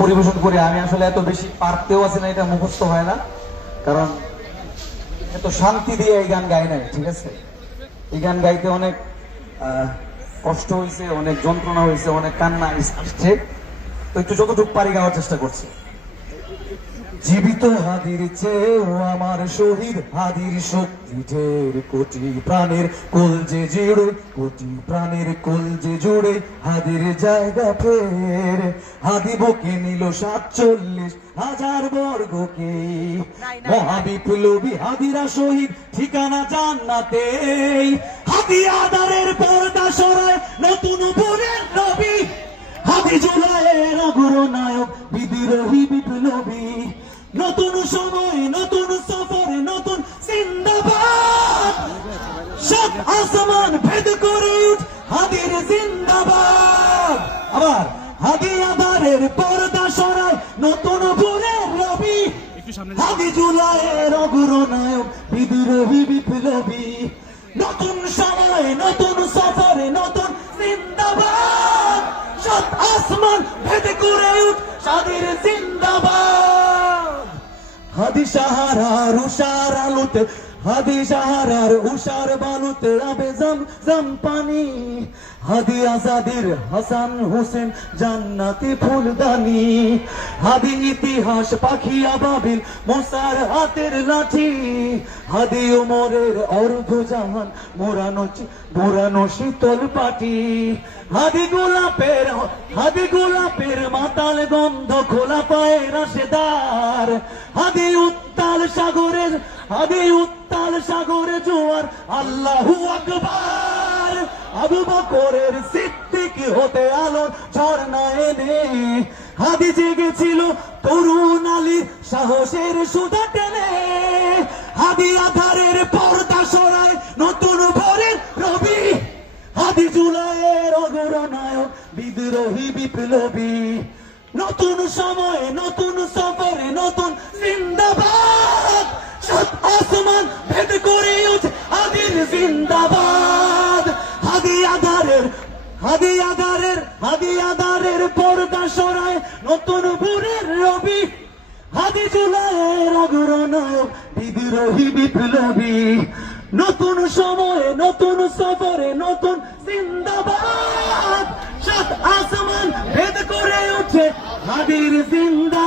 পরিবেশন করি আমি আসলে এত বেশি পারতেও আছি না এটা মুখস্থ হয় না কারণ এত শান্তি দিয়ে এই গান গাই নাই ঠিক আছে এই গান গাইতে অনেক কষ্ট হয়েছে অনেক যন্ত্রণা হয়েছে অনেক কান্না আসছে তো একটু যতটুকু পারি গাওয়ার চেষ্টা করছি জীবিত হাদির চেয়েও আমার শহীদ হাদির শক্তি ঢের কোটি প্রাণের কোল যে জুড়ে কোটি প্রাণের কোল যে জুড়ে হাদির জায়গা ফের হাদি বকে নিল সাতচল্লিশ হাজার বর্গকে মহাবিপ্লবী হাদিরা শহীদ ঠিকানা জান্নাতে হাদি আদারের পর্দা সরায় নতুন বনের নবী হাদি জুলাইয়ের অগ্রনায়ক বিদ্রোহী বিপ্লবী নতুন সময় নতুন সফর নতুন জিন্দাবাদ সব আসমান ভেদ করে উঠ হাদির জিন্দাবাদ আবার হাদি আবারের পর্দা সরাই নতুন ভুলের রবি হাদি জুলাইয়ের অগ্রনায়ক বিদ্রোহী বিপ্লবী নতুন সময় নতুন সফরে নতুন জিন্দাবাদ সব আসমান ভেদ করে উঠ সাদের জিন্দাবাদ হাদিসাহারা রুষার আলোতে হাদি সাহারার উষার বালুতে রাবে জাম জাম পানি হাদি আজাদির হাসান হোসেন জান্নাতি ফুলদানি হাদি ইতিহাস পাখি আবাবিল মোসার হাতের লাঠি হাদি ওমরের অর্ধ জাহান মোরানো মোরানো শীতল পাটি হাদি গোলাপের হাদি গোলাপের মাতাল গন্ধ খোলা পায়ের রাশেদার হাদি উত্তাল সাগরের হাদি উত্তাল উত্তাল সাগরে জোয়ার আল্লাহু আকবার আবু বকরের সিদ্দিক হতে আলো ঝর্ণা এনে হাদি জেগেছিল তরুণ আলীর সাহসের সুদা টেনে হাদি আধারের পর্দা সরায় নতুন ভরের রবি হাদি জুলাইয়ের নায়ক বিদ্রোহী বিপ্লবী নতুন সময়ে নতুন সফরে নতুন জিন্দাবাদ জিন্দাবাদ হাদিয়াদারের হাদিয়াদারের হাদিয়াদারের পর্দা সরায় নতুন ভোরের রবি হাদি জুলাইয়ের অগ্রনায়ক বিদ্রোহী বিপ্লবী নতুন সময়ে নতুন সফরে নতুন জিন্দাবাদ সাত আসমান ভেদ করে উঠে হাদির জিন্দা